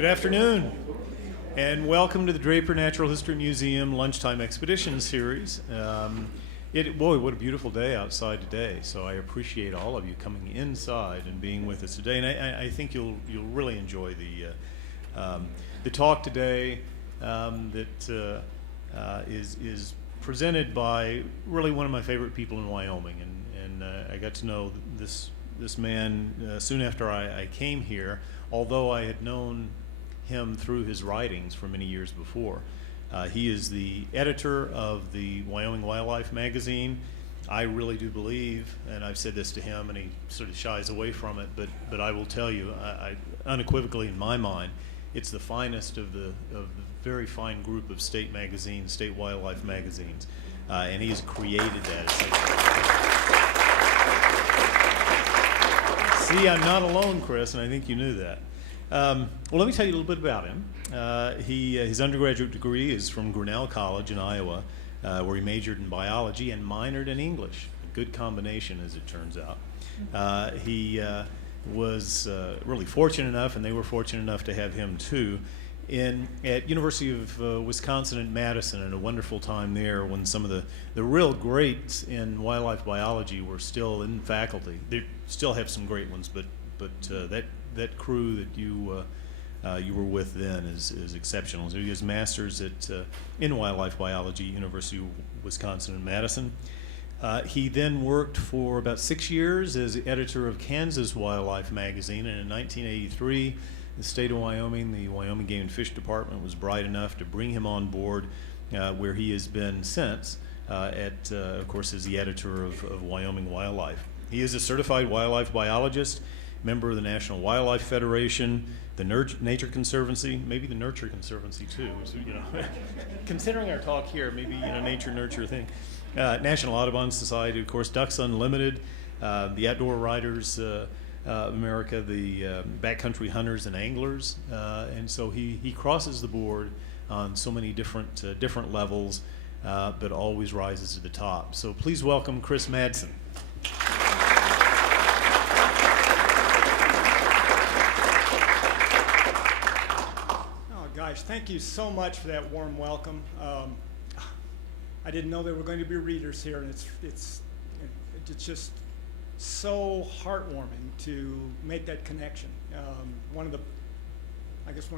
Good afternoon, and welcome to the Draper Natural History Museum Lunchtime Expedition Series. Boy, what a beautiful day outside today, so I appreciate all of you coming inside and being with us today, and I think you'll really enjoy the talk today that is presented by really one of my favorite people in Wyoming, and I got to know this man soon after I came here, although I had known him through his writings for many years before. He is the editor of the Wyoming Wildlife magazine. I really do believe, and I've said this to him and he sort of shies away from it, but I will tell you, I unequivocally in my mind, it's the finest of the very fine group of state magazines, state wildlife magazines, and he's created that. See, I'm not alone, Chris, and I think you knew that. Well, let me tell you a little bit about him. His undergraduate degree is from Grinnell College in Iowa, where he majored in biology and minored in English. A good combination, as it turns out. He was really fortunate enough, and they were fortunate enough to have him too, at University of Wisconsin at Madson, and a wonderful time there when some of the real greats in wildlife biology were still in faculty. They still have some great ones, but that crew that you were with then is exceptional. So he has masters in wildlife biology, University of Wisconsin in Madison. He then worked for about 6 years as editor of Kansas Wildlife magazine, and in 1983, the state of Wyoming, the Wyoming Game and Fish Department was bright enough to bring him on board, where he has been since, of course, as the editor of Wyoming Wildlife. He is a certified wildlife biologist, member of the National Wildlife Federation, the Nature Conservancy, maybe the Nurture Conservancy too. So, considering our talk here, maybe nature nurture thing. National Audubon Society, of course, Ducks Unlimited, the Outdoor Riders America, the Backcountry Hunters and Anglers, and so he crosses the board on so many different levels, but always rises to the top. So please welcome Chris Madson. Thank you so much for that warm welcome. I didn't know there were going to be readers here, and it's just so heartwarming to make that connection. One of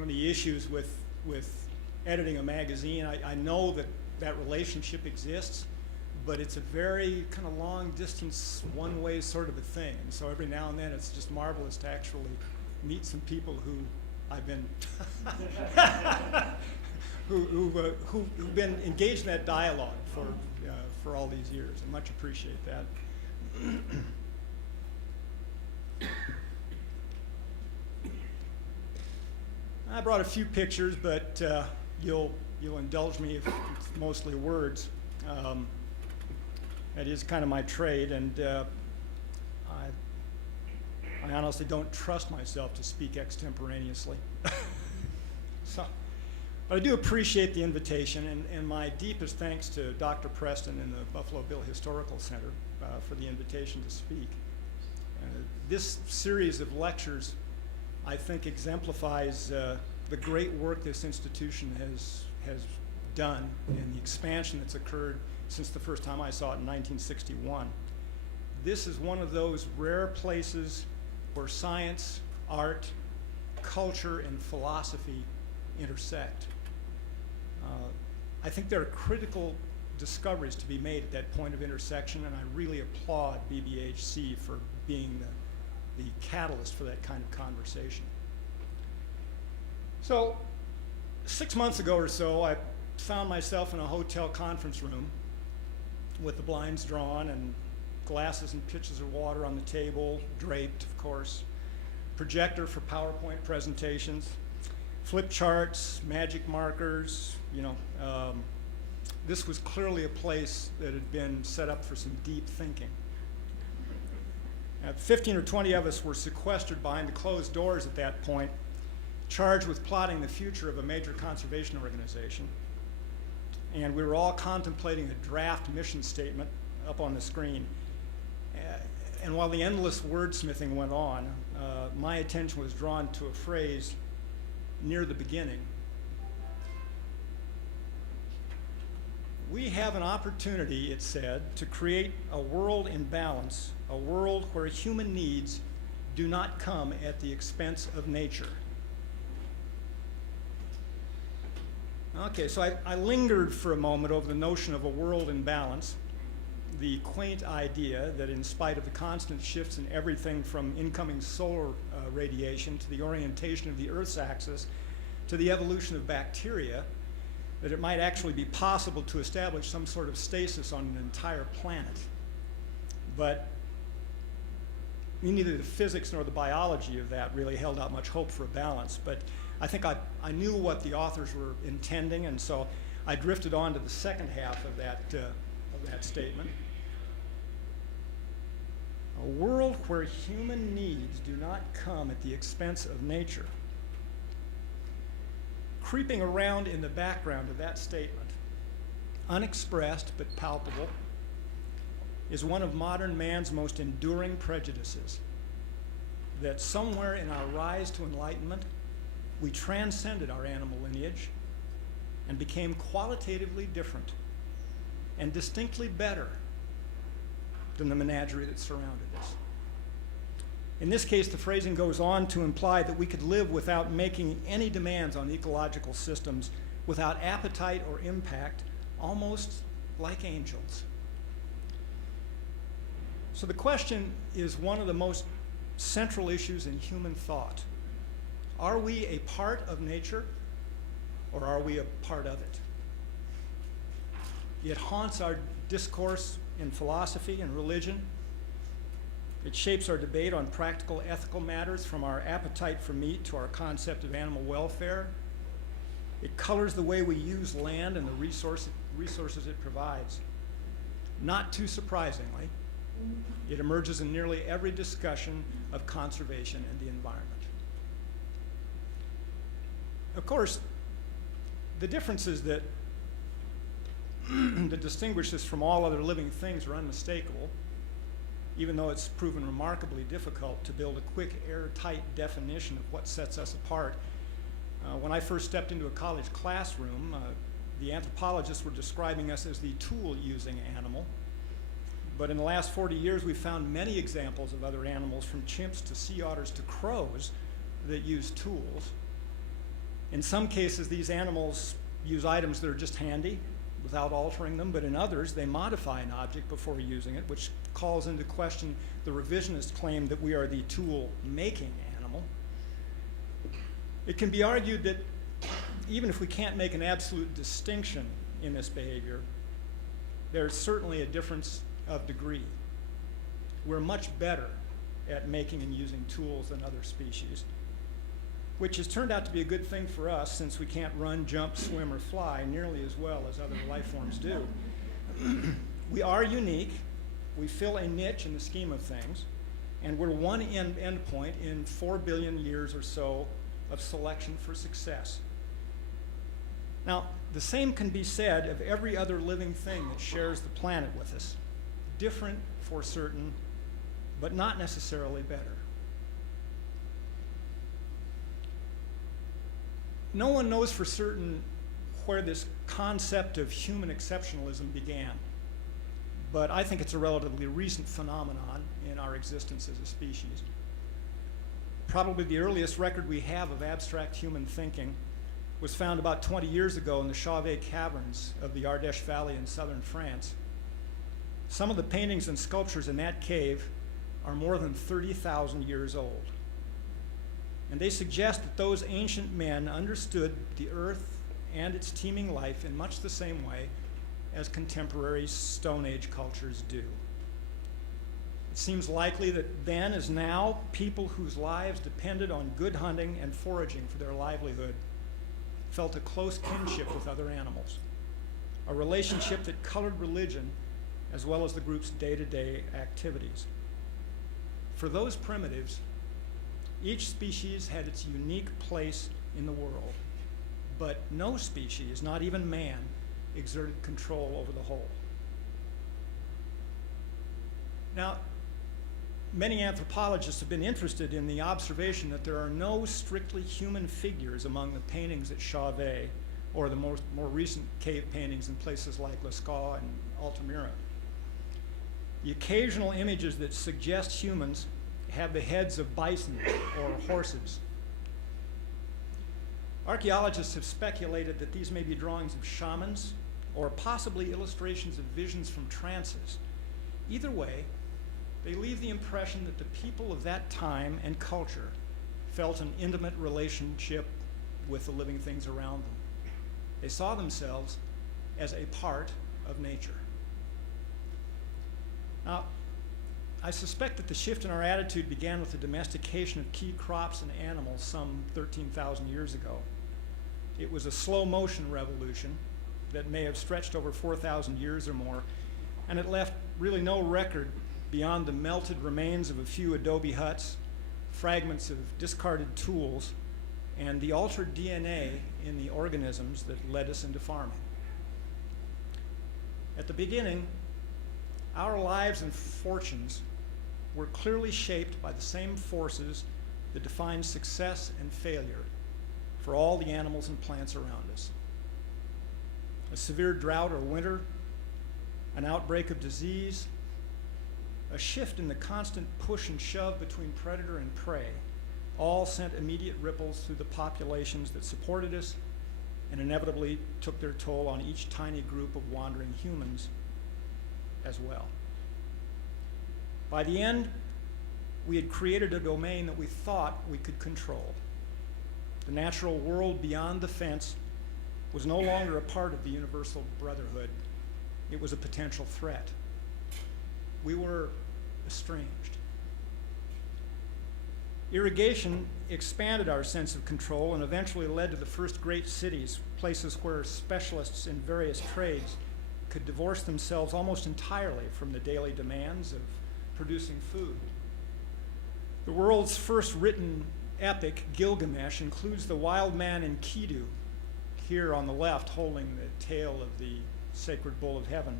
the issues with editing a magazine, I know that relationship exists, but it's a very kind of long distance, one-way sort of a thing. And so every now and then it's just marvelous to actually meet some people who I've been who've been engaged in that dialogue for all these years. I much appreciate that. I brought a few pictures, but you'll indulge me if it's mostly words. That is kind of my trade, and I honestly don't trust myself to speak extemporaneously. But I do appreciate the invitation, and my deepest thanks to Dr. Preston and the Buffalo Bill Historical Center for the invitation to speak. This series of lectures, I think, exemplifies the great work this institution has done and the expansion that's occurred since the first time I saw it in 1961. This is one of those rare places where science, art, culture, and philosophy intersect. I think there are critical discoveries to be made at that point of intersection, and I really applaud BBHC for being the catalyst for that kind of conversation. So, 6 months ago or so, I found myself in a hotel conference room with the blinds drawn and glasses and pitchers of water on the table, draped, of course, projector for PowerPoint presentations, flip charts, magic markers, this was clearly a place that had been set up for some deep thinking. 15 or 20 of us were sequestered behind the closed doors at that point, charged with plotting the future of a major conservation organization. And we were all contemplating a draft mission statement up on the screen. And while the endless wordsmithing went on, my attention was drawn to a phrase near the beginning, we have an opportunity, it said, to create a world in balance, a world where human needs do not come at the expense of nature. Okay, so I lingered for a moment over the notion of a world in balance, the quaint idea that in spite of the constant shifts in everything from incoming solar radiation to the orientation of the Earth's axis to the evolution of bacteria, that it might actually be possible to establish some sort of stasis on an entire planet. But neither the physics nor the biology of that really held out much hope for a balance. But I think I knew what the authors were intending, and so I drifted on to the second half of that statement. A world where human needs do not come at the expense of nature. Creeping around in the background of that statement, unexpressed but palpable, is one of modern man's most enduring prejudices, that somewhere in our rise to enlightenment, we transcended our animal lineage and became qualitatively different and distinctly better than the menagerie that surrounded us. In this case, the phrasing goes on to imply that we could live without making any demands on ecological systems, without appetite or impact, almost like angels. So the question is one of the most central issues in human thought. Are we a part of nature, or are we a part of it? It haunts our discourse in philosophy and religion. It shapes our debate on practical ethical matters, from our appetite for meat to our concept of animal welfare. It colors the way we use land and the resources it provides. Not too surprisingly, it emerges in nearly every discussion of conservation and the environment. Of course, the differences that distinguish us from all other living things are unmistakable, even though it's proven remarkably difficult to build a quick, airtight definition of what sets us apart. When I first stepped into a college classroom, the anthropologists were describing us as the tool-using animal. But in the last 40 years, we've found many examples of other animals, from chimps to sea otters to crows, that use tools. In some cases, these animals use items that are just handy without altering them, but in others, they modify an object before using it, which calls into question the revisionist claim that we are the tool-making animal. It can be argued that even if we can't make an absolute distinction in this behavior, there's certainly a difference of degree. We're much better at making and using tools than other species, which has turned out to be a good thing for us, since we can't run, jump, swim, or fly nearly as well as other life forms do. We are unique. We fill a niche in the scheme of things, and we're one endpoint in 4 billion years or so of selection for success. Now, the same can be said of every other living thing that shares the planet with us. Different for certain, but not necessarily better. No one knows for certain where this concept of human exceptionalism began, but I think it's a relatively recent phenomenon in our existence as a species. Probably the earliest record we have of abstract human thinking was found about 20 years ago in the Chauvet Caverns of the Ardèche Valley in southern France. Some of the paintings and sculptures in that cave are more than 30,000 years old. And they suggest that those ancient men understood the earth and its teeming life in much the same way as contemporary Stone Age cultures do. It seems likely that then, as now, people whose lives depended on good hunting and foraging for their livelihood felt a close kinship with other animals, a relationship that colored religion as well as the group's day-to-day activities. For those primitives, each species had its unique place in the world, but no species, not even man, exerted control over the whole. Now, many anthropologists have been interested in the observation that there are no strictly human figures among the paintings at Chauvet or the more recent cave paintings in places like Lascaux and Altamira. The occasional images that suggest humans have the heads of bison or horses. Archaeologists have speculated that these may be drawings of shamans or possibly illustrations of visions from trances. Either way, they leave the impression that the people of that time and culture felt an intimate relationship with the living things around them. They saw themselves as a part of nature. Now, I suspect that the shift in our attitude began with the domestication of key crops and animals some 13,000 years ago. It was a slow motion revolution that may have stretched over 4,000 years or more, and it left really no record beyond the melted remains of a few adobe huts, fragments of discarded tools, and the altered DNA in the organisms that led us into farming. At the beginning, our lives and fortunes were clearly shaped by the same forces that define success and failure for all the animals and plants around us. A severe drought or winter, an outbreak of disease, a shift in the constant push and shove between predator and prey, all sent immediate ripples through the populations that supported us and inevitably took their toll on each tiny group of wandering humans as well. By the end, we had created a domain that we thought we could control. The natural world beyond the fence was no longer a part of the universal brotherhood. It was a potential threat. We were estranged. Irrigation expanded our sense of control and eventually led to the first great cities, places where specialists in various trades could divorce themselves almost entirely from the daily demands of producing food. The world's first written epic, Gilgamesh, includes the wild man Enkidu, here on the left holding the tail of the sacred bull of heaven.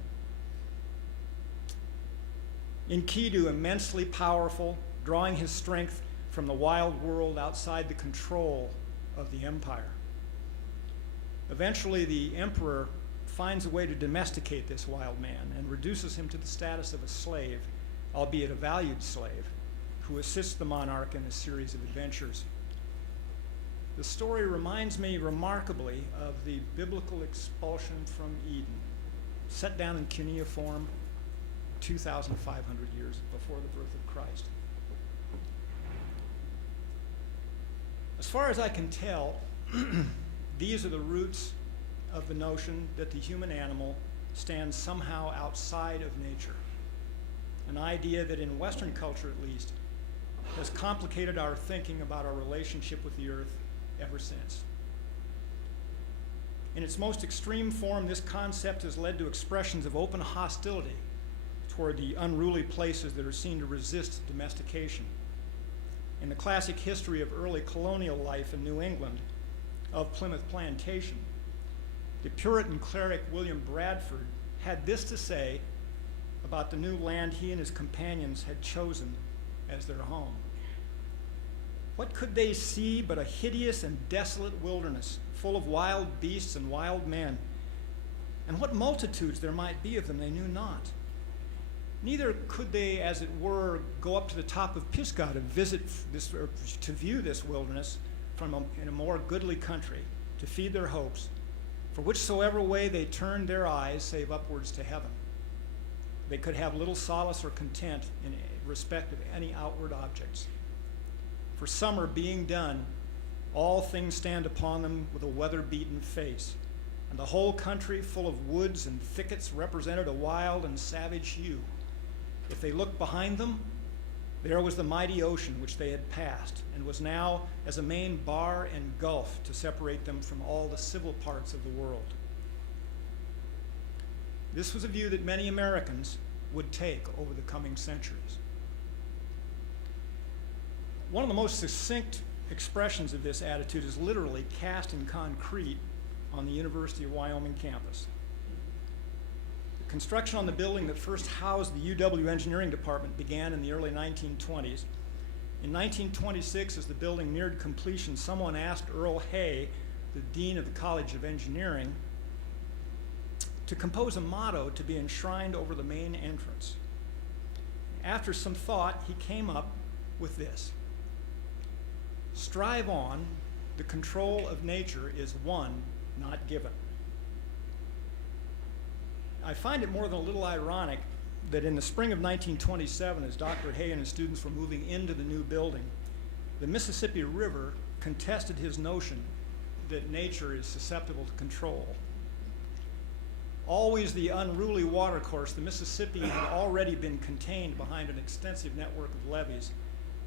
Enkidu, immensely powerful, drawing his strength from the wild world outside the control of the empire. Eventually, the emperor finds a way to domesticate this wild man and reduces him to the status of a slave, albeit a valued slave, who assists the monarch in a series of adventures. The story reminds me remarkably of the biblical expulsion from Eden, set down in cuneiform 2,500 years before the birth of Christ. As far as I can tell, these are the roots of the notion that the human animal stands somehow outside of nature, an idea that in Western culture at least has complicated our thinking about our relationship with the earth ever since. In its most extreme form, this concept has led to expressions of open hostility toward the unruly places that are seen to resist domestication. In the classic history of early colonial life in New England, of Plymouth Plantation, the Puritan cleric William Bradford had this to say about the new land he and his companions had chosen as their home. What could they see but a hideous and desolate wilderness, full of wild beasts and wild men? And what multitudes there might be of them they knew not. Neither could they, as it were, go up to the top of Pisgah to visit this, or to view this wilderness in a more goodly country, to feed their hopes, for whichsoever way they turned their eyes, save upwards to heaven. They could have little solace or content in respect of any outward objects. For summer being done, all things stand upon them with a weather-beaten face, and the whole country full of woods and thickets represented a wild and savage hue. If they looked behind them, there was the mighty ocean which they had passed, and was now as a main bar and gulf to separate them from all the civil parts of the world. This was a view that many Americans would take over the coming centuries. One of the most succinct expressions of this attitude is literally cast in concrete on the University of Wyoming campus. The Construction on the building that first housed the UW Engineering Department began in the early 1920s. In 1926, as the building neared completion, someone asked Earl Hay, the Dean of the College of Engineering, to compose a motto to be enshrined over the main entrance. After some thought, he came up with this: "Strive on, the control of nature is won, not given." I find it more than a little ironic that in the spring of 1927, as Dr. Hay and his students were moving into the new building, the Mississippi River contested his notion that nature is susceptible to control. Always the unruly watercourse, the Mississippi had already been contained behind an extensive network of levees,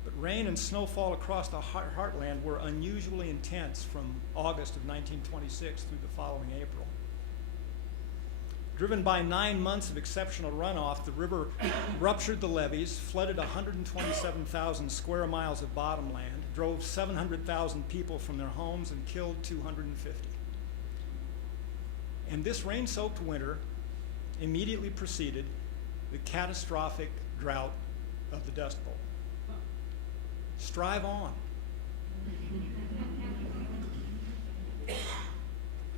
but rain and snowfall across the heartland were unusually intense from August of 1926 through the following April. Driven by 9 months of exceptional runoff, the river ruptured the levees, flooded 127,000 square miles of bottomland, drove 700,000 people from their homes, and killed 250. And this rain-soaked winter immediately preceded the catastrophic drought of the Dust Bowl. Strive on.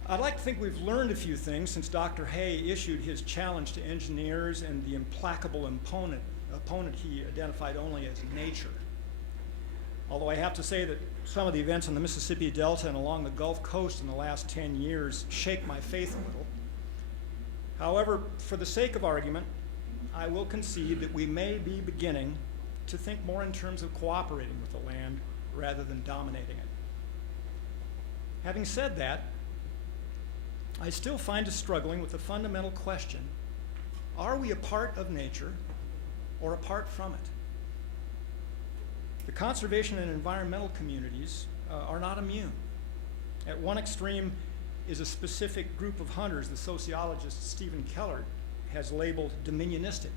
I'd like to think we've learned a few things since Dr. Hay issued his challenge to engineers and the implacable opponent he identified only as nature. Although I have to say that some of the events on the Mississippi Delta and along the Gulf Coast in the last 10 years shake my faith a little. However, for the sake of argument, I will concede that we may be beginning to think more in terms of cooperating with the land rather than dominating it. Having said that, I still find us struggling with the fundamental question: are we a part of nature or apart from it? The conservation and environmental communities are not immune. At one extreme is a specific group of hunters the sociologist Stephen Keller has labeled dominionistic,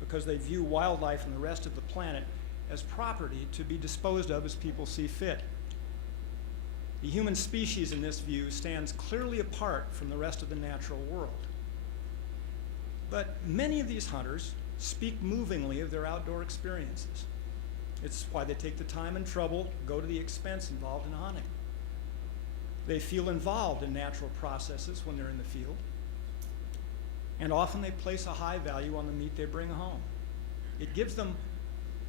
because they view wildlife and the rest of the planet as property to be disposed of as people see fit. The human species in this view stands clearly apart from the rest of the natural world. But many of these hunters speak movingly of their outdoor experiences. It's why they take the time and trouble, go to the expense involved in hunting. They feel involved in natural processes when they're in the field, and often they place a high value on the meat they bring home. It gives them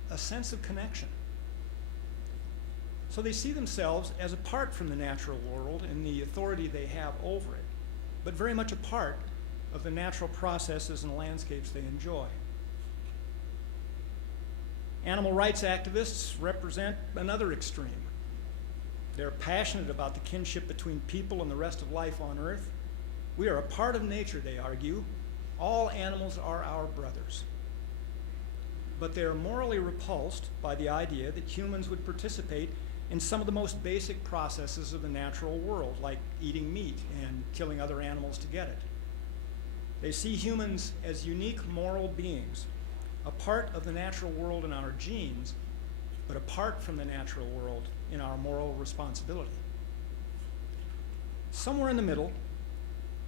a sense of connection. So they see themselves as apart from the natural world and the authority they have over it, but very much a part of the natural processes and landscapes they enjoy. Animal rights activists represent another extreme. They're passionate about the kinship between people and the rest of life on Earth. We are a part of nature, they argue. All animals are our brothers. But they are morally repulsed by the idea that humans would participate in some of the most basic processes of the natural world, like eating meat and killing other animals to get it. They see humans as unique moral beings, a part of the natural world in our genes, but apart from the natural world in our moral responsibility. Somewhere in the middle,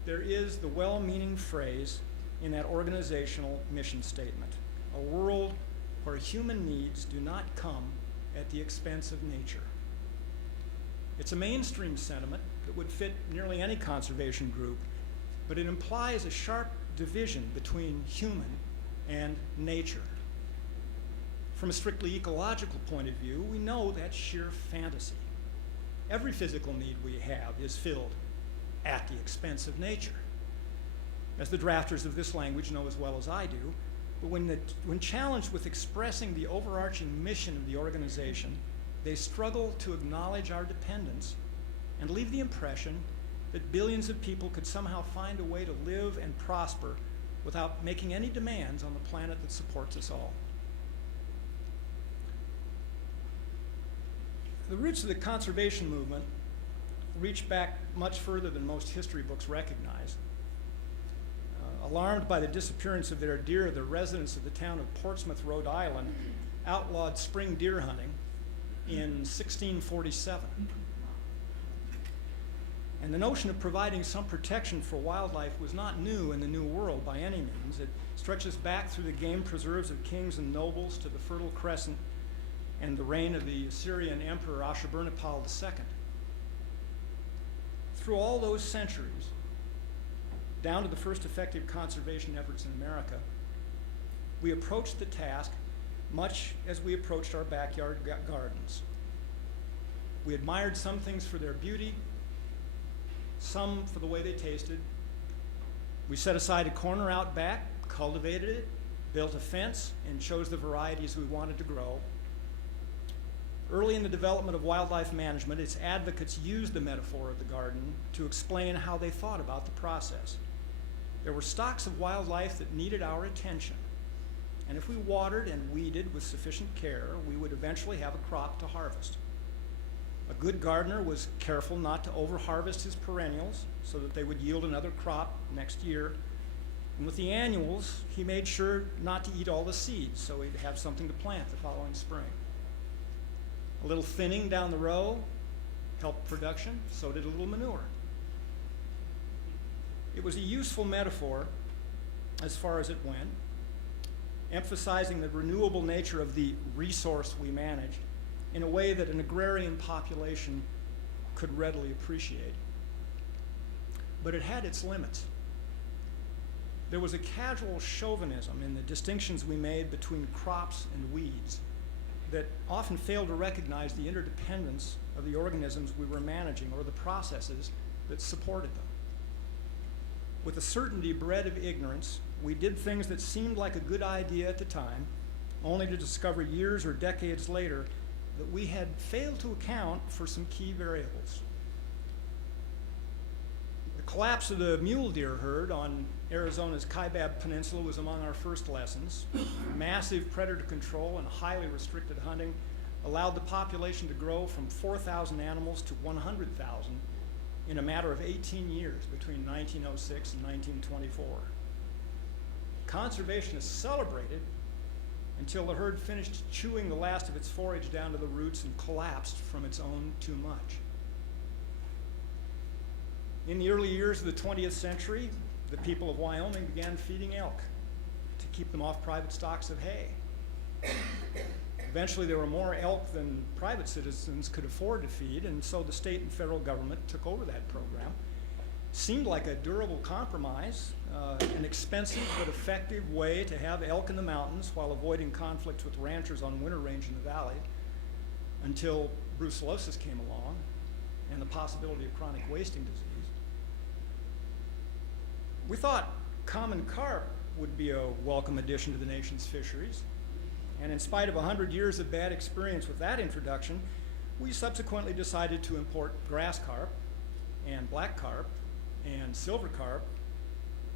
there is the well-meaning phrase in that organizational mission statement: a world where human needs do not come at the expense of nature. It's a mainstream sentiment that would fit nearly any conservation group, but it implies a sharp division between human and nature. From a strictly ecological point of view, we know that's sheer fantasy. Every physical need we have is filled at the expense of nature. As the drafters of this language know as well as I do, but when challenged with expressing the overarching mission of the organization, they struggle to acknowledge our dependence and leave the impression that billions of people could somehow find a way to live and prosper without making any demands on the planet that supports us all. The roots of the conservation movement reach back much further than most history books recognize. Alarmed by the disappearance of their deer, the residents of the town of Portsmouth, Rhode Island, outlawed spring deer hunting in 1647. And the notion of providing some protection for wildlife was not new in the New World by any means. It stretches back through the game preserves of kings and nobles to the Fertile Crescent and the reign of the Assyrian Emperor Ashurbanipal II. Through all those centuries, down to the first effective conservation efforts in America, we approached the task much as we approached our backyard gardens. We admired some things for their beauty, some for the way they tasted. We set aside a corner out back, cultivated it, built a fence, and chose the varieties we wanted to grow. Early in the development of wildlife management, its advocates used the metaphor of the garden to explain how they thought about the process. There were stocks of wildlife that needed our attention, and if we watered and weeded with sufficient care, we would eventually have a crop to harvest. A good gardener was careful not to over-harvest his perennials so that they would yield another crop next year. And with the annuals, he made sure not to eat all the seeds so he'd have something to plant the following spring. A little thinning down the row helped production, so did a little manure. It was a useful metaphor as far as it went, emphasizing the renewable nature of the resource we managed in a way that an agrarian population could readily appreciate. But it had its limits. There was a casual chauvinism in the distinctions we made between crops and weeds that often failed to recognize the interdependence of the organisms we were managing or the processes that supported them. With a certainty bred of ignorance, we did things that seemed like a good idea at the time, only to discover years or decades later that we had failed to account for some key variables. The collapse of the mule deer herd on Arizona's Kaibab Peninsula was among our first lessons. Massive predator control and highly restricted hunting allowed the population to grow from 4,000 animals to 100,000 in a matter of 18 years between 1906 and 1924. Conservationists celebrated until the herd finished chewing the last of its forage down to the roots and collapsed from its own too much. In the early years of the 20th century, the people of Wyoming began feeding elk to keep them off private stocks of hay. Eventually, there were more elk than private citizens could afford to feed, and so the state and federal government took over that program. Seemed like a durable compromise, an expensive but effective way to have elk in the mountains while avoiding conflicts with ranchers on winter range in the valley, until brucellosis came along and the possibility of chronic wasting disease. We thought common carp would be a welcome addition to the nation's fisheries, and in spite of 100 years of bad experience with that introduction, we subsequently decided to import grass carp and black carp and silver carp.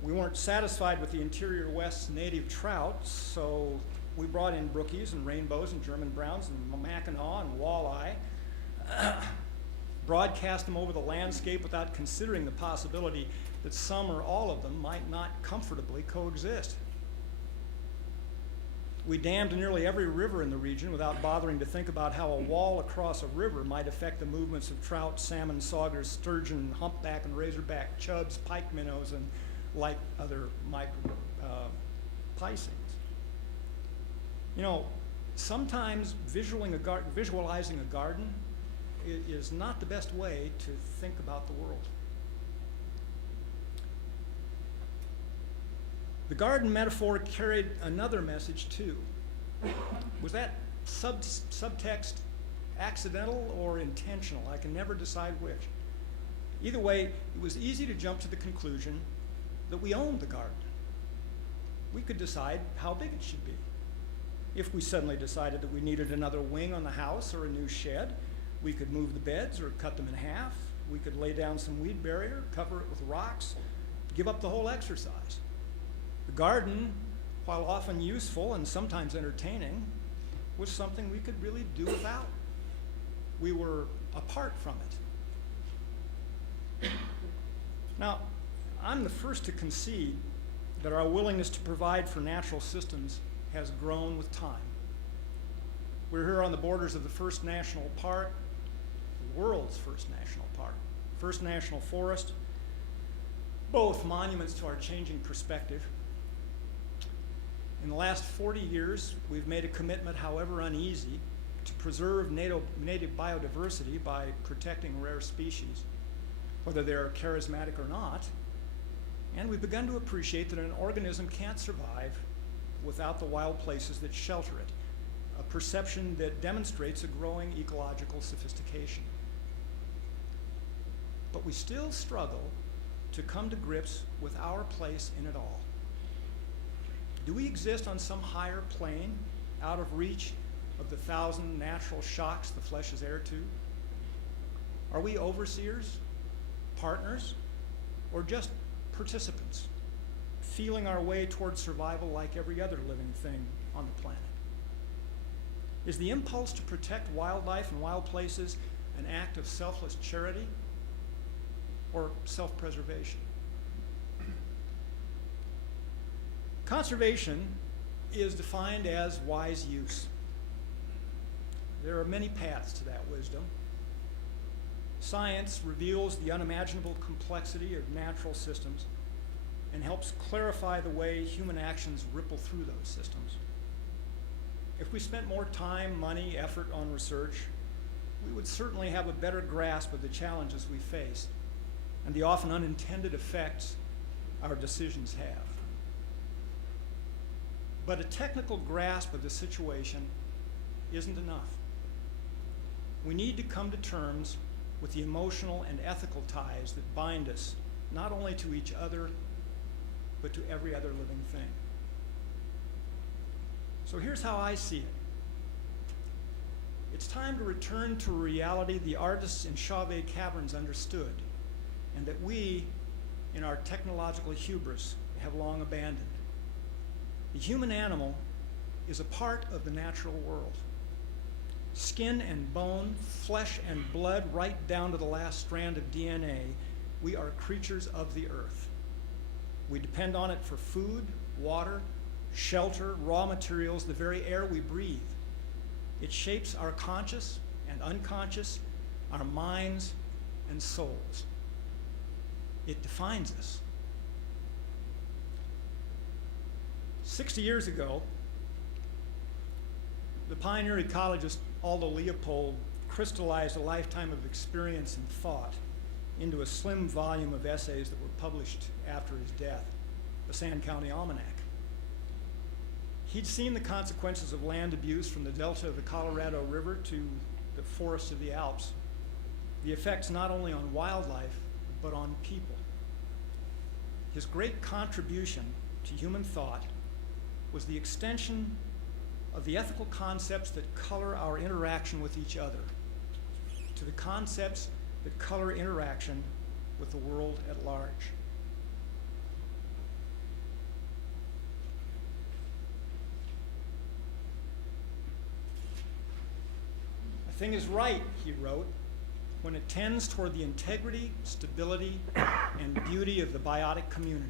We weren't satisfied with the interior West's native trout, so we brought in brookies and rainbows and German browns and mackinaw and walleye, broadcast them over the landscape without considering the possibility that some or all of them might not comfortably coexist. We dammed nearly every river in the region without bothering to think about how a wall across a river might affect the movements of trout, salmon, saugers, sturgeon, humpback and razorback, chubs, pike minnows, and like other micro piscines. You know, sometimes visualizing a garden is not the best way to think about the world. The garden metaphor carried another message too. Was that subtext accidental or intentional? I can never decide which. Either way, it was easy to jump to the conclusion that we owned the garden. We could decide how big it should be. If we suddenly decided that we needed another wing on the house or a new shed, we could move the beds or cut them in half. We could lay down some weed barrier, cover it with rocks, give up the whole exercise. The garden, while often useful and sometimes entertaining, was something we could really do without. We were apart from it. Now, I'm the first to concede that our willingness to provide for natural systems has grown with time. We're here on the borders of the first national park, the world's first national park, First National Forest, both monuments to our changing perspective. In the last 40 years, we've made a commitment, however uneasy, to preserve native biodiversity by protecting rare species, whether they're charismatic or not. And we've begun to appreciate that an organism can't survive without the wild places that shelter it, a perception that demonstrates a growing ecological sophistication. But we still struggle to come to grips with our place in it all. Do we exist on some higher plane, out of reach of the 1,000 natural shocks the flesh is heir to? Are we overseers, partners, or just participants, feeling our way towards survival like every other living thing on the planet? Is the impulse to protect wildlife and wild places an act of selfless charity or self-preservation? Conservation is defined as wise use. There are many paths to that wisdom. Science reveals the unimaginable complexity of natural systems and helps clarify the way human actions ripple through those systems. If we spent more time, money, effort on research, we would certainly have a better grasp of the challenges we face and the often unintended effects our decisions have. But a technical grasp of the situation isn't enough. We need to come to terms with the emotional and ethical ties that bind us not only to each other, but to every other living thing. So here's how I see it. It's time to return to a reality the artists in Chauvet Caverns understood, and that we, in our technological hubris, have long abandoned. The human animal is a part of the natural world. Skin and bone, flesh and blood, right down to the last strand of DNA, we are creatures of the earth. We depend on it for food, water, shelter, raw materials, the very air we breathe. It shapes our conscious and unconscious, our minds and souls. It defines us. 60 years ago, the pioneer ecologist Aldo Leopold crystallized a lifetime of experience and thought into a slim volume of essays that were published after his death, the Sand County Almanac. He'd seen the consequences of land abuse from the delta of the Colorado River to the forests of the Alps, the effects not only on wildlife, but on people. His great contribution to human thought was the extension of the ethical concepts that color our interaction with each other to the concepts that color interaction with the world at large. A thing is right, he wrote, when it tends toward the integrity, stability, and beauty of the biotic community.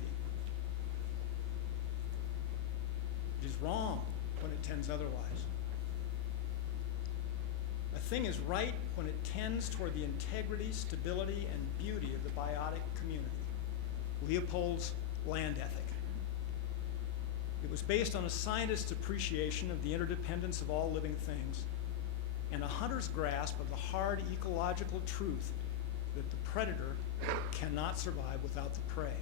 It is wrong when it tends otherwise. A thing is right when it tends toward the integrity, stability, and beauty of the biotic community. Leopold's land ethic. It was based on a scientist's appreciation of the interdependence of all living things and a hunter's grasp of the hard ecological truth that the predator cannot survive without the prey.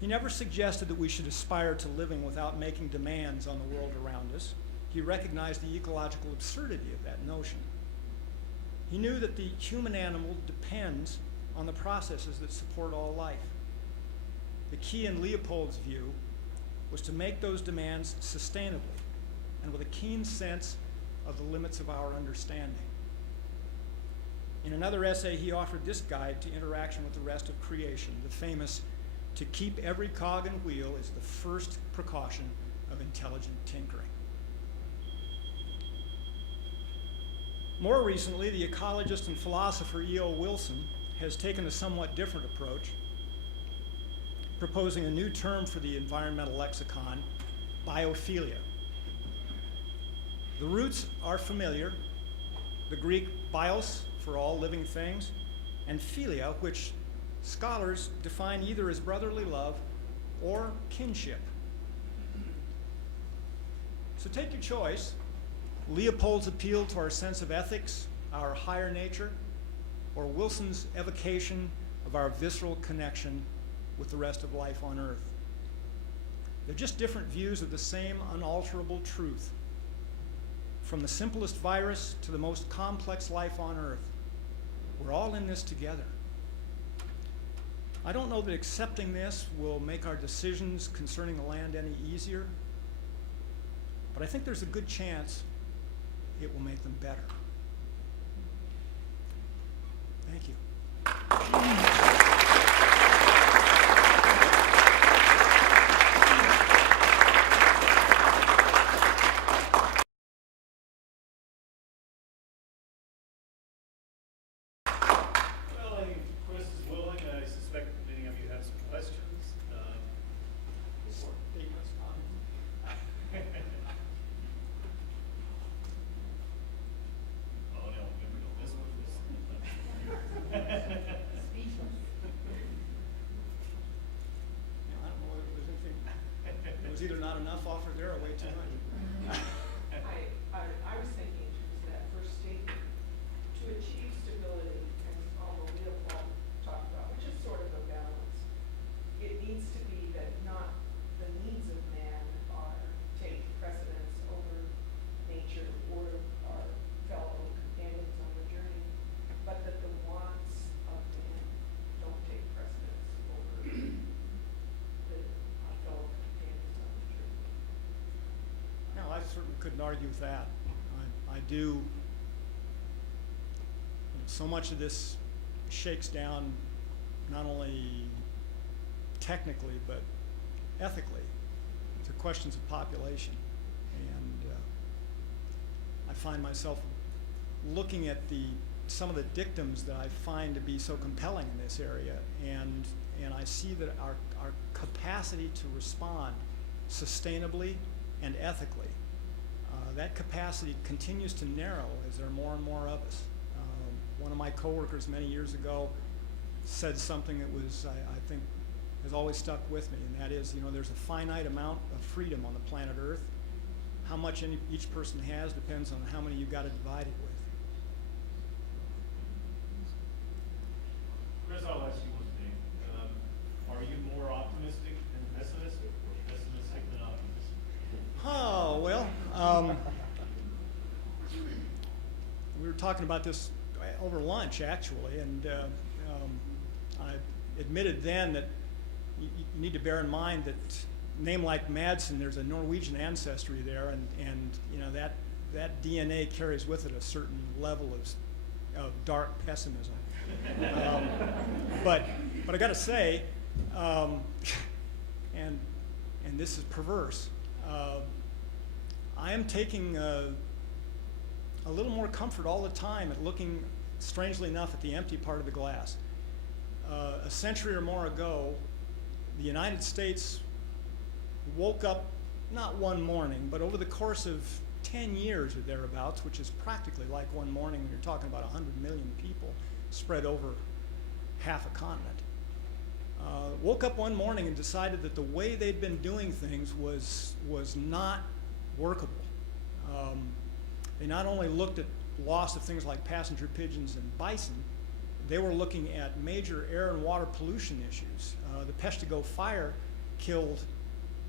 He never suggested that we should aspire to living without making demands on the world around us. He recognized the ecological absurdity of that notion. He knew that the human animal depends on the processes that support all life. The key in Leopold's view was to make those demands sustainably and with a keen sense of the limits of our understanding. In another essay, he offered this guide to interaction with the rest of creation, the famous, "To keep every cog and wheel is the first precaution of intelligent tinkering." More recently, the ecologist and philosopher E.O. Wilson has taken a somewhat different approach, proposing a new term for the environmental lexicon, biophilia. The roots are familiar. The Greek bios, for all living things, and philia, which scholars define either as brotherly love or kinship. So take your choice. Leopold's appeal to our sense of ethics, our higher nature, or Wilson's evocation of our visceral connection with the rest of life on Earth. They're just different views of the same unalterable truth. From the simplest virus to the most complex life on Earth, we're all in this together. I don't know that accepting this will make our decisions concerning the land any easier, but I think there's a good chance it will make them better. Thank you. Well, I think Chris is willing. I suspect many of you have some questions. Oh, no, here we go. This one. I don't know whether there's anything, it was either not enough offered there or way too much. I was thinking in terms of that first statement, to achieve stability, and although Leopold talked about, which is sort of a balance, it needs to be that not the needs of man take precedence over nature or our fellow companions on the journey, but that the wants of man don't take precedence over our fellow companions on the journey. No, I certainly couldn't argue with that. I do. So much of this shakes down not only technically but ethically to questions of population. And I find myself looking at some of the dictums that I find to be so compelling in this area, and I see that our capacity to respond sustainably and ethically, that capacity continues to narrow as there are more and more of us. One of my coworkers many years ago said something that was, I think, has always stuck with me, and that is, there's a finite amount of freedom on the planet Earth. How much each person has depends on how many you've got to divide it with. Chris, I'll ask you one thing. Are you more optimistic than pessimistic, or pessimistic than optimistic? Oh, well, we were talking about this over lunch, actually, and I admitted then that you need to bear in mind that a name like Madson, there's a Norwegian ancestry there, and that DNA carries with it a certain level of dark pessimism. But I got to say, and this is perverse, I am taking a little more comfort all the time at looking, strangely enough, at the empty part of the glass. A century or more ago, the United States woke up, not one morning, but over the course of 10 years or thereabouts, which is practically like one morning when you're talking about 100 million people spread over half a continent. Woke up one morning and decided that the way they'd been doing things was not workable. They not only looked at loss of things like passenger pigeons and bison, they were looking at major air and water pollution issues. The Peshtigo fire killed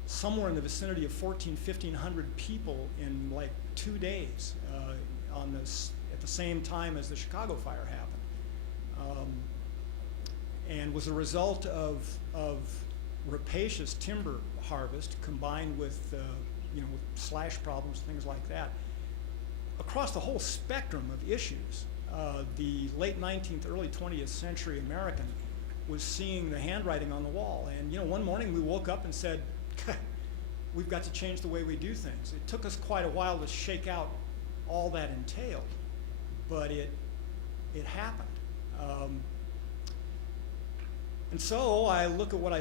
somewhere in the vicinity of 1,500 people in like 2 days at the same time as the Chicago fire happened. And was a result of rapacious timber harvest combined with with slash problems, things like that. Across the whole spectrum of issues, the late 19th, early 20th century American was seeing the handwriting on the wall. And one morning we woke up and said, we've got to change the way we do things. It took us quite a while to shake out all that entailed, but it happened. And so I look at what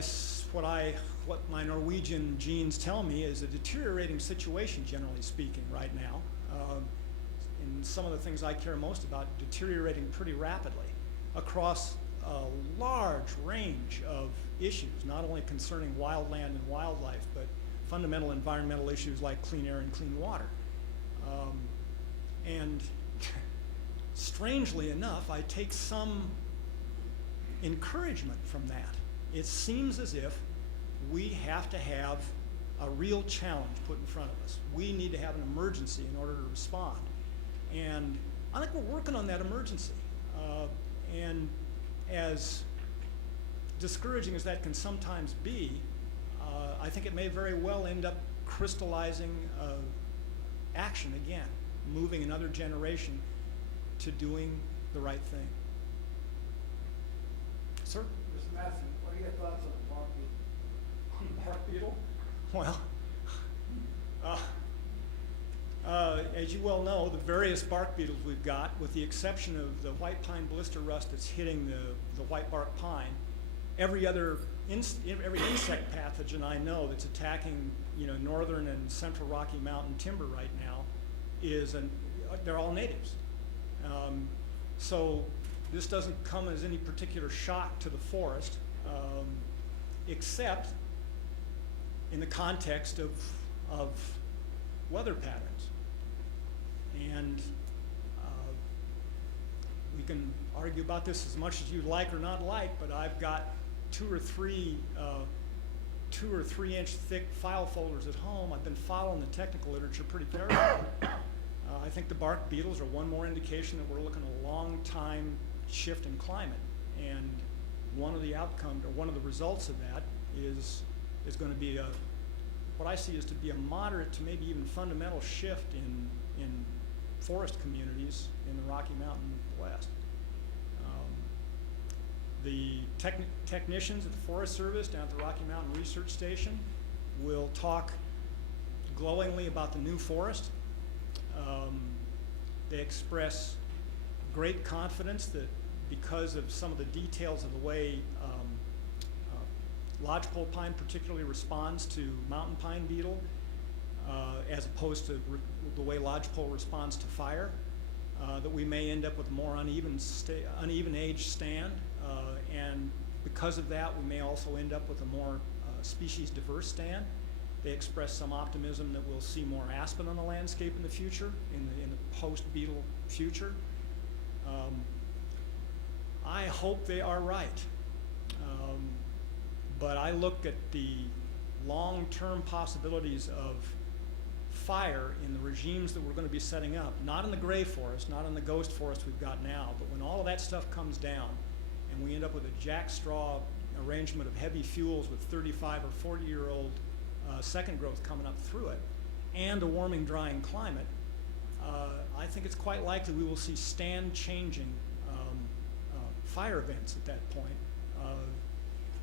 my Norwegian genes tell me is a deteriorating situation, generally speaking, right now. And some of the things I care most about deteriorating pretty rapidly. across a large range of issues, not only concerning wildland and wildlife, but fundamental environmental issues like clean air and clean water. And strangely enough, I take some encouragement from that. It seems as if we have to have a real challenge put in front of us. We need to have an emergency in order to respond. And I think we're working on that emergency. And as discouraging as that can sometimes be, I think it may very well end up crystallizing action again, moving another generation to doing the right thing. Sir? Mr. Madson, what are your thoughts on the bark beetle? On the bark beetle? Well, as you well know, the various bark beetles we've got, with the exception of the white pine blister rust that's hitting the white bark pine, every other every insect pathogen I know that's attacking, northern and central Rocky Mountain timber right now they're all natives. So this doesn't come as any particular shock to the forest, except in the context of weather patterns. And we can argue about this as much as you'd like or not like, but I've got 2 or 3 inch thick file folders at home. I've been following the technical literature pretty carefully. I think the bark beetles are one more indication that we're looking at a long time shift in climate. And one of the outcomes, or one of the results of that is going to be what I see is to be a moderate to maybe even fundamental shift in forest communities in the Rocky Mountain West. The technicians at the Forest Service down at the Rocky Mountain Research Station will talk glowingly about the new forest. They express great confidence that because of some of the details of the way lodgepole pine particularly responds to mountain pine beetle, as opposed to the way lodgepole responds to fire, that we may end up with a more uneven age stand, and because of that, we may also end up with a more species diverse stand. They express some optimism that we'll see more aspen on the landscape in the future, in the post-beetle future. I hope they are right. But I look at the long-term possibilities of fire in the regimes that we're going to be setting up, not in the gray forest, not in the ghost forest we've got now, but when all of that stuff comes down and we end up with a jackstraw arrangement of heavy fuels with 35 or 40-year-old second growth coming up through it, and a warming, drying climate, I think it's quite likely we will see stand-changing fire events at that point.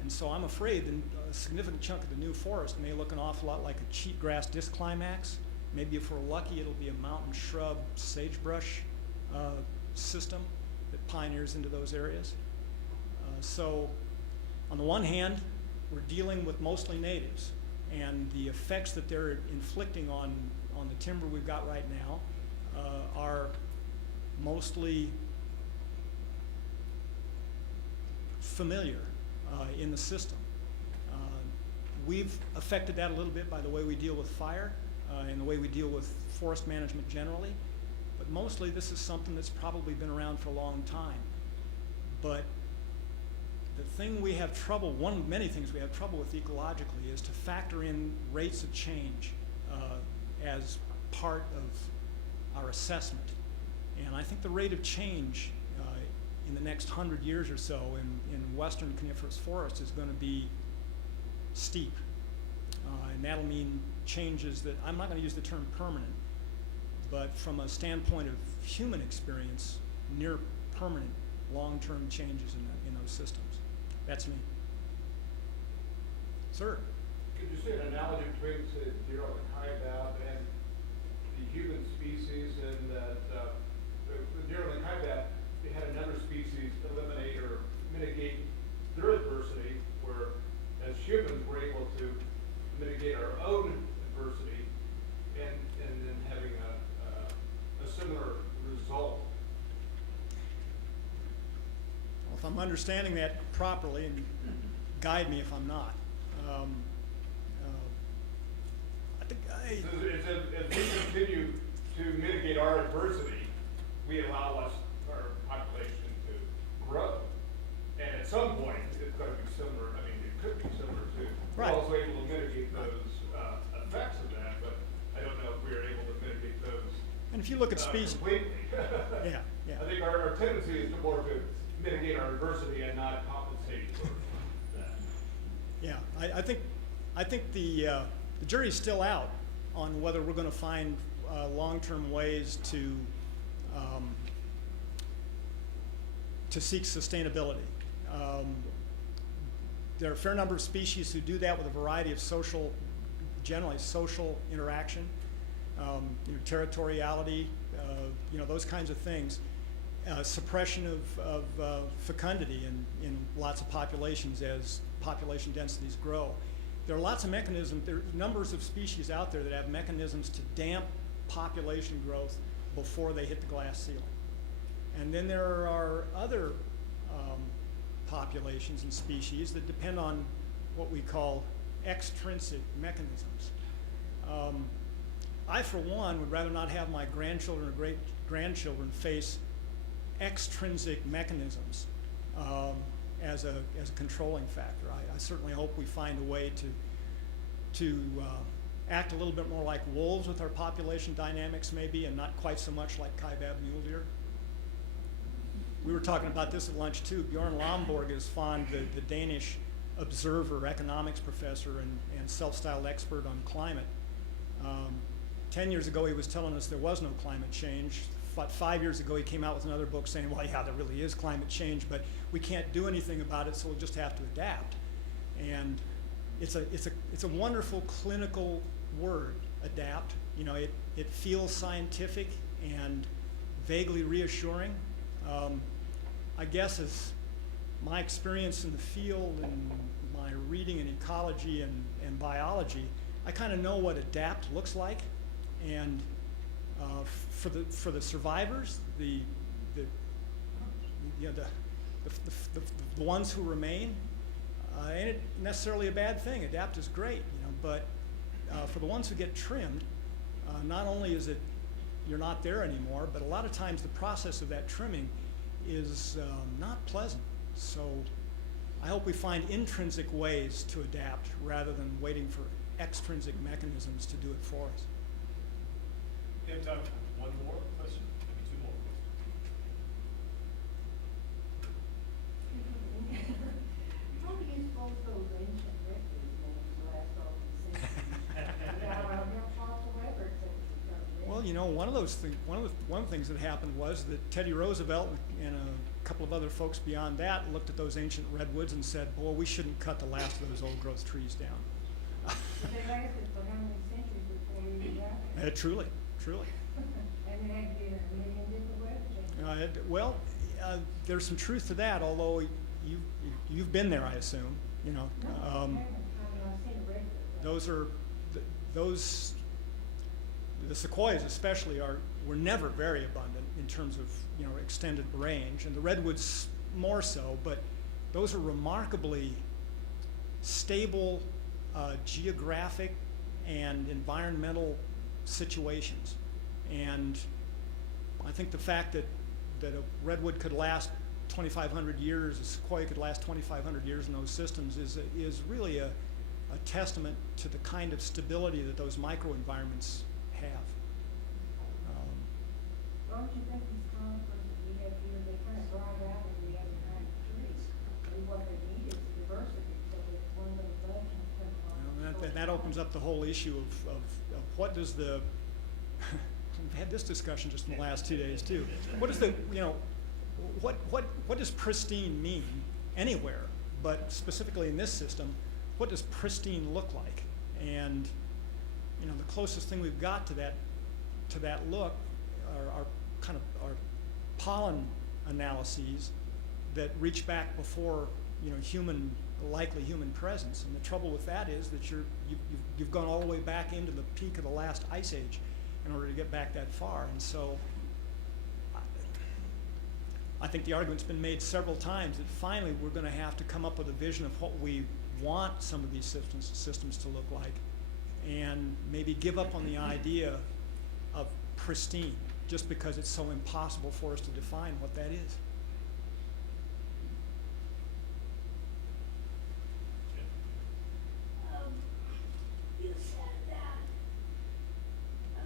And so I'm afraid that a significant chunk of the new forest may look an awful lot like a cheatgrass disclimax. Maybe if we're lucky, it'll be a mountain shrub sagebrush system that pioneers into those areas. So on the one hand, we're dealing with mostly natives, and the effects that they're inflicting on the timber we've got right now are mostly familiar in the system. We've affected that a little bit by the way we deal with fire and the way we deal with forest management generally, but mostly this is something that's probably been around for a long time. But the thing we have trouble, one of many things we have trouble with ecologically, is to factor in rates of change as part of our assessment. And I think the rate of change in the next 100 years or so in western coniferous forests is going to be steep. And that'll mean changes that, I'm not going to use the term permanent, but from a standpoint of human experience, near permanent long-term changes in those systems. That's me. Sir? Could you see an analogy between, say, deer on the Kaibab and the human species, in that the deer on the Kaibab, they had another species eliminate or mitigate their adversity, where as humans we're able to mitigate our own adversity, and then having a similar result? I'm understanding that properly, and guide me if I'm not. I think As we continue to mitigate our adversity, we allow our population to grow. And at some point, it's going to be similar, I mean, it could be similar to, we're Right. also able to mitigate those effects of that, but I don't know if we're able to mitigate those and if you look at species, completely. yeah. I think our tendency is to more to mitigate our adversity and not compensate for that. Yeah, I think the jury's still out on whether we're going to find long-term ways to seek sustainability. There are a fair number of species who do that with a variety of generally social interaction, territoriality, those kinds of things. Suppression of fecundity in lots of populations as population densities grow. There are lots of mechanisms, there are numbers of species out there that have mechanisms to damp population growth before they hit the glass ceiling. And then there are other populations and species that depend on what we call extrinsic mechanisms. I, for one, would rather not have my grandchildren or great-grandchildren face extrinsic mechanisms as a controlling factor. I certainly hope we find a way to act a little bit more like wolves with our population dynamics maybe, and not quite so much like kaibab mule deer. We were talking about this at lunch too. Bjorn Lomborg is the Danish observer, economics professor, and self-styled expert on climate. 10 years ago he was telling us there was no climate change. About 5 years ago he came out with another book saying, well, yeah, there really is climate change, but we can't do anything about it, so we'll just have to adapt. And it's a wonderful clinical word, adapt. It feels scientific and vaguely reassuring. I guess as my experience in the field and my reading in ecology and biology, I kind of know what adapt looks like. And for the survivors, the ones who remain, ain't it necessarily a bad thing. Adapt is great, but for the ones who get trimmed, not only is it you're not there anymore, but a lot of times the process of that trimming is not pleasant. So I hope we find intrinsic ways to adapt rather than waiting for extrinsic mechanisms to do it for us. We have time for one more question, maybe two more questions. How do you suppose those ancient records names last all these centuries? There are fossil records that Well, one of those things, one of the things that happened was that Teddy Roosevelt and a couple of other folks beyond that looked at those ancient redwoods and said, boy, we shouldn't cut the last of those old growth trees down. they lasted for how many centuries before we even got there? Truly. And there had to be a million different weather changes. There's some truth to that, although you've been there, I assume. No, I haven't. I've seen a record. The sequoias especially were never very abundant in terms of extended range, and the redwoods more so. But those are remarkably stable geographic and environmental situations, and I think the fact that a redwood could last 2,500 years, a sequoia could last 2,500 years in those systems is really a testament to the kind of stability that those microenvironments have. Don't you think these conifers that we have here, they kind of drive out and we have the kind of trees? Maybe what they need is diversity, so that one little bunch can come along. And that opens up the whole issue of what does the we've had this discussion just in the last 2 days too. What does what does pristine mean anywhere, but specifically in this system, what does pristine look like? And the closest thing we've got to that look are pollen analyses that reach back before likely human presence. And the trouble with that is that you've gone all the way back into the peak of the last ice age in order to get back that far. And so I think the argument's been made several times that finally we're going to have to come up with a vision of what we want some of these systems to look like, and maybe give up on the idea of pristine, just because it's so impossible for us to define what that is. You said that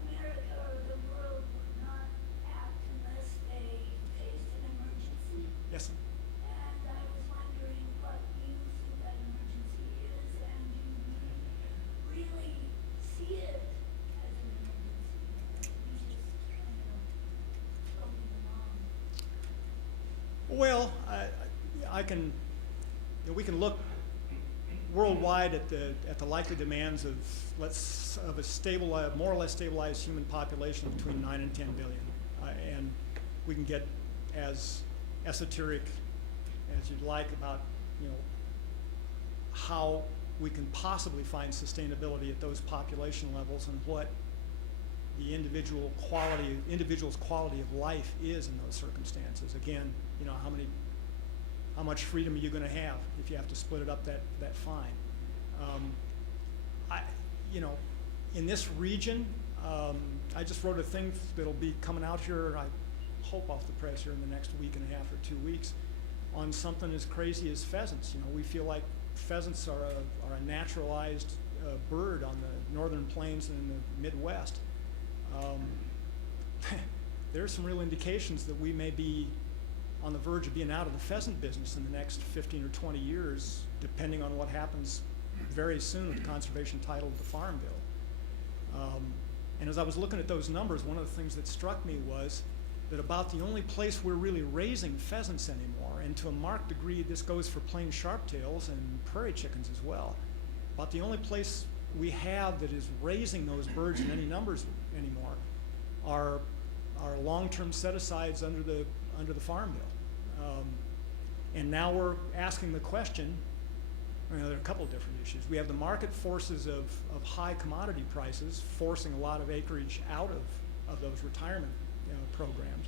America or the world would not act unless they faced an emergency. Yes, sir. And I was wondering what you think that emergency is, and do you really see it as an emergency? Or are we just kind of floating along? Well, I can, we can look worldwide at the likely demands of a stable, more or less stabilized human population between 9 and 10 billion, and we can get as esoteric as you'd like about how we can possibly find sustainability at those population levels and what the individual's quality of life is in those circumstances. Again, how much freedom are you going to have if you have to split it up that fine? In this region, I just wrote a thing that'll be coming out here, I hope off the press here in the next week and a half or 2 weeks, on something as crazy as pheasants. We feel like pheasants are a naturalized bird on the northern plains and in the Midwest. There's some real indications that we may be on the verge of being out of the pheasant business in the next 15 or 20 years, depending on what happens very soon with the conservation title of the Farm Bill. And as I was looking at those numbers, one of the things that struck me was that about the only place we're really raising pheasants anymore, and to a marked degree this goes for plain sharptails and prairie chickens as well, about the only place we have that is raising those birds in any numbers anymore are long-term set-asides under the Farm Bill. And now we're asking the question, there are a couple of different issues. We have the market forces of high commodity prices forcing a lot of acreage out of those retirement programs.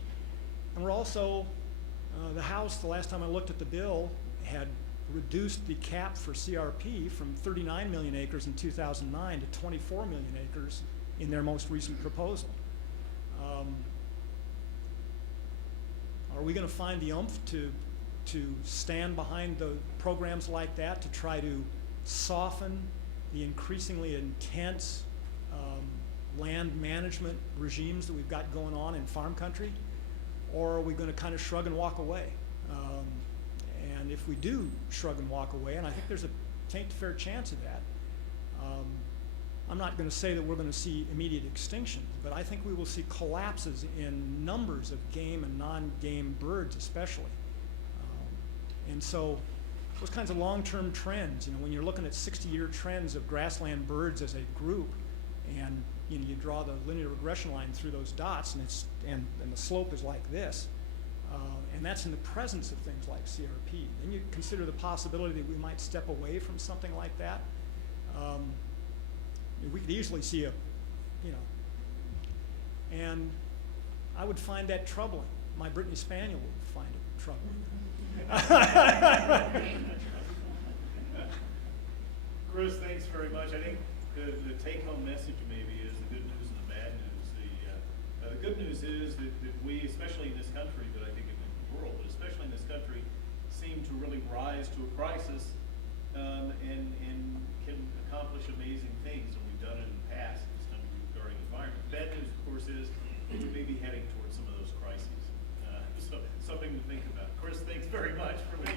And we're also, the House, the last time I looked at the bill, had reduced the cap for CRP from 39 million acres in 2009 to 24 million acres in their most recent proposal. Are we going to find the oomph to stand behind the programs like that to try to soften the increasingly intense land management regimes that we've got going on in farm country? Or are we going to kind of shrug and walk away? And if we do shrug and walk away, and I think there's a fair chance of that, I'm not going to say that we're going to see immediate extinction, but I think we will see collapses in numbers of game and non-game birds especially. And so those kinds of long-term trends, when you're looking at 60-year trends of grassland birds as a group, and you draw the linear regression line through those dots, and the slope is like this, and that's in the presence of things like CRP. Then you consider the possibility that we might step away from something like that. We could easily see and I would find that troubling. My Brittany Spaniel would find it troubling. Chris, thanks very much. I think the take-home message maybe is the good news and the bad news. The good news is that we, especially in this country, but I think in the world, but especially in this country, seem to really rise to a crisis and can accomplish amazing things, and we've done it in the past in this country regarding the environment. The bad news, of course, is that we may be heading towards some of those crises. So something to think about. Chris, thanks very much for the